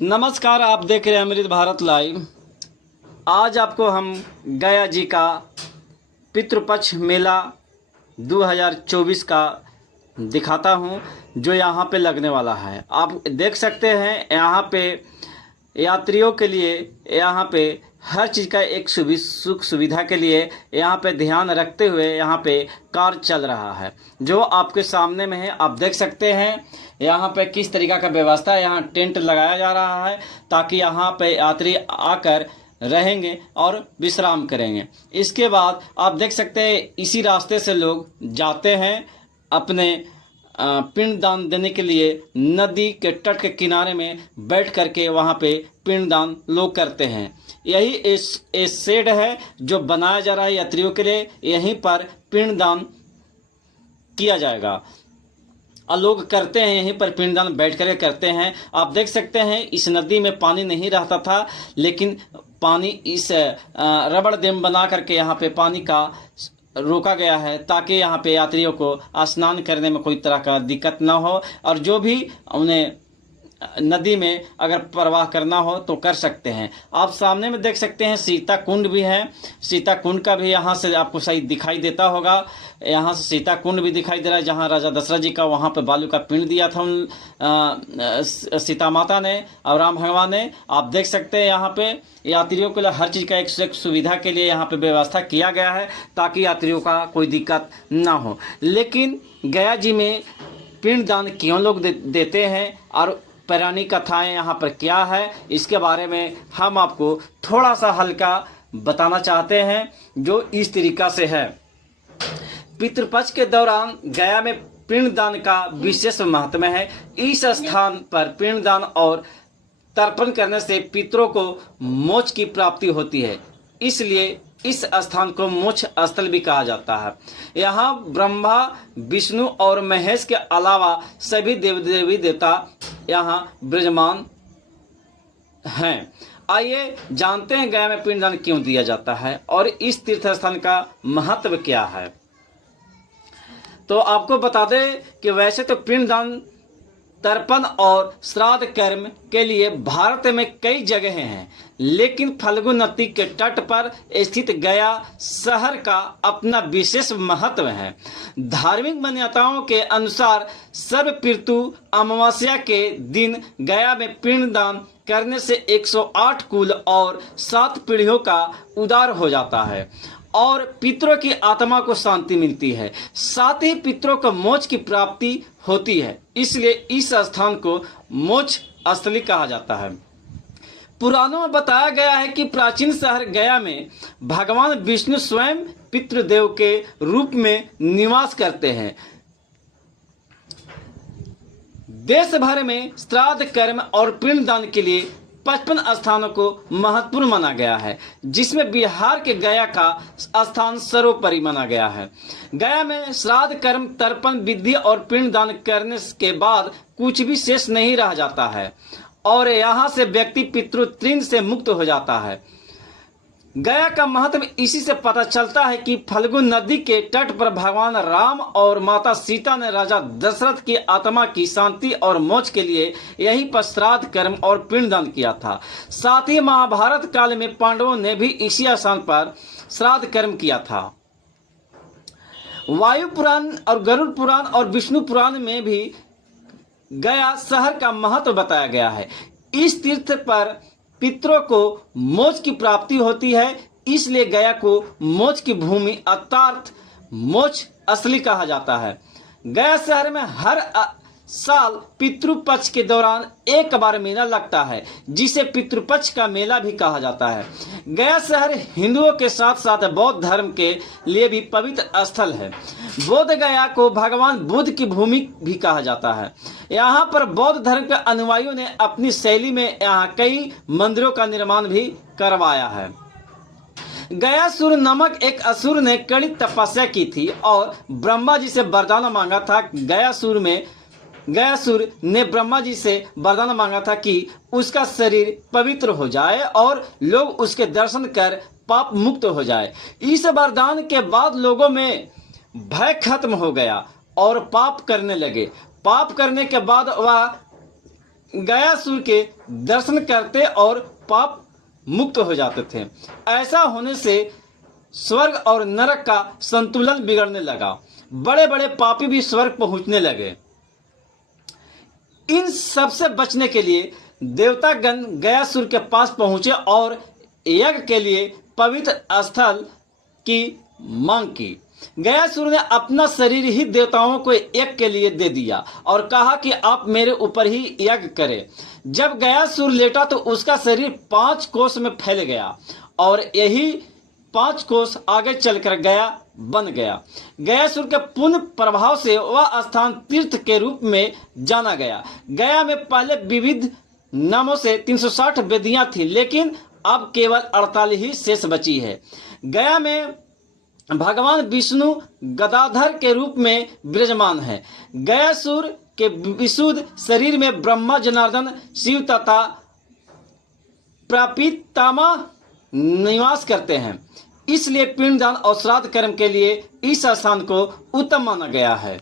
नमस्कार, आप देख रहे हैं अमृत भारत लाइव। आज आपको हम गया जी का पितृपक्ष मेला 2024 का दिखाता हूं, जो यहाँ पे लगने वाला है। आप देख सकते हैं यहाँ पे यात्रियों के लिए यहाँ पे हर चीज़ का एक सुख सुविधा के लिए यहाँ पे ध्यान रखते हुए यहाँ पे कार्य चल रहा है, जो आपके सामने में है। आप देख सकते हैं यहाँ पे किस तरीका का व्यवस्था है। यहाँ टेंट लगाया जा रहा है ताकि यहाँ पे यात्री आकर रहेंगे और विश्राम करेंगे। इसके बाद आप देख सकते हैं इसी रास्ते से लोग जाते हैं अपने पिंडदान देने के लिए। नदी के तट के किनारे में बैठ करके वहाँ पे पिंडदान लोग करते हैं। यही इस शेड है जो बनाया जा रहा है यात्रियों के लिए। यहीं पर पिंडदान किया जाएगा और लोग करते हैं, यहीं पर पिंडदान बैठ कर करते हैं। आप देख सकते हैं इस नदी में पानी नहीं रहता था, लेकिन पानी इस रबड़ डैम बना करके यहाँ पे पानी का रोका गया है ताकि यहाँ पे यात्रियों को स्नान करने में कोई तरह का दिक्कत ना हो, और जो भी उन्हें नदी में अगर प्रवाह करना हो तो कर सकते हैं। आप सामने में देख सकते हैं सीता कुंड भी है। सीता कुंड का भी यहाँ से आपको सही दिखाई देता होगा। यहाँ से सीता कुंड भी दिखाई दे रहा है, जहाँ राजा दशरथ जी का वहाँ पे बालू का पिंड दिया था सीता माता ने और राम भगवान ने। आप देख सकते हैं यहाँ पे यात्रियों के लिए हर चीज़ का एक सुविधा के लिए यहाँ पे व्यवस्था किया गया है ताकि यात्रियों का कोई दिक्कत ना हो। लेकिन गया जी में पिंडदान क्यों लोग देते हैं और पौराणिक कथाएं यहाँ पर क्या है, इसके बारे में हम आपको थोड़ा सा हल्का बताना चाहते हैं, जो इस तरीका से है। पितृपक्ष के दौरान गया में पिंडदान का विशेष महत्व है। इस स्थान पर पिंडदान और तर्पण करने से पितरों को मोक्ष की प्राप्ति होती है, इसलिए इस स्थान को मोक्ष स्थल भी कहा जाता है। यहाँ ब्रह्मा, विष्णु और महेश के अलावा सभी देव देवी देवता यहाँ विराजमान हैं। आइए जानते हैं गया में पिंडदान क्यों दिया जाता है और इस तीर्थ स्थान का महत्व क्या है। तो आपको बता दें कि वैसे तो पिंडदान, तर्पण और श्राद्ध कर्म के लिए भारत में कई जगहें हैं, लेकिन फल्गु नदी के तट पर स्थित गया शहर का अपना विशेष महत्व है। धार्मिक मान्यताओं के अनुसार सर्वपितृ अमावस्या के दिन गया में पिंडदान करने से 108 कुल और 7 पीढ़ियों का उद्धार हो जाता है और पितरों की आत्मा को शांति मिलती है। साथ ही पितरों को मोक्ष की प्राप्ति होती है, इसलिए इस स्थान को मोक्ष स्थली कहा जाता है। पुराणों में बताया गया है कि प्राचीन शहर गया में भगवान विष्णु स्वयं पितृदेव के रूप में निवास करते हैं। देश भर में श्राद्ध कर्म और पिंडदान के लिए 55 स्थानों को महत्वपूर्ण माना गया है, जिसमें बिहार के गया का स्थान सर्वोपरि माना गया है। गया में श्राद्ध कर्म, तर्पण विधि और पिंडदान करने के बाद कुछ भी शेष नहीं रह जाता है और यहाँ से व्यक्ति पितृ-ऋण से मुक्त हो जाता है। गया का महत्व इसी से पता चलता है कि फल्गु नदी के तट पर भगवान राम और माता सीता ने राजा दशरथ की आत्मा की शांति और मोक्ष के लिए यहीं पर श्राद्ध कर्म और पिंडदान किया था। साथ ही महाभारत काल में पांडवों ने भी इसी स्थान पर श्राद्ध कर्म किया था। वायु पुराण और गरुड़ पुराण और विष्णु पुराण में भी गया शहर का महत्व बताया गया है। इस तीर्थ पर पितरों को मोक्ष की प्राप्ति होती है, इसलिए गया को मोक्ष की भूमि अर्थात मोक्ष स्थली कहा जाता है। गया शहर में हर साल पितृपक्ष के दौरान एक बार मेला लगता है, जिसे पितृपक्ष का मेला भी कहा जाता है। गया शहर हिंदुओं के साथ साथ बौद्ध धर्म के लिए भी पवित्र स्थल है। बोध गया को भगवान बुद्ध की भूमि भी कहा जाता है। यहाँ पर बौद्ध धर्म के अनुयायियों ने अपनी शैली में यहाँ कई मंदिरों का निर्माण भी करवाया है। गयासुर नामक एक असुर ने कड़ी तपस्या की थी और ब्रह्मा जी से वरदान मांगा था। गयासुर ने ब्रह्मा जी से वरदान मांगा था कि उसका शरीर पवित्र हो जाए और लोग उसके दर्शन कर पाप मुक्त हो जाए। इस वरदान के बाद लोगों में भय खत्म हो गया और पाप करने लगे। पाप करने के बाद वह गयासुर के दर्शन करते और पाप मुक्त हो जाते थे। ऐसा होने से स्वर्ग और नरक का संतुलन बिगड़ने लगा। बड़े बड़े पापी भी स्वर्ग पहुंचने लगे। इन सब से बचने के लिए देवतागण गयासुर के पास पहुंचे और यज्ञ के लिए पवित्र स्थल की मांग की। गयासुर ने अपना शरीर ही देवताओं को यज्ञ के लिए दे दिया और कहा कि आप मेरे ऊपर ही यज्ञ करें। जब गयासुर लेटा तो उसका शरीर 5 कोस में फैल गया और यही 5 कोस आगे चलकर गया बन गया। गयासुर के पुण्य प्रभाव से वह स्थान तीर्थ के रूप में जाना गया। गया में पहले विविध नामों से 360 वेदियां थी, लेकिन अब केवल 48 ही शेष बची है। गया में भगवान विष्णु गदाधर के रूप में विराजमान है। गयासुर के विशुद्ध शरीर में ब्रह्मा, जनार्दन, शिव तथा प्रपितामह निवास करते हैं। इसलिए पिंडदान और श्राद्ध कर्म के लिए इस स्थान को उत्तम माना गया है।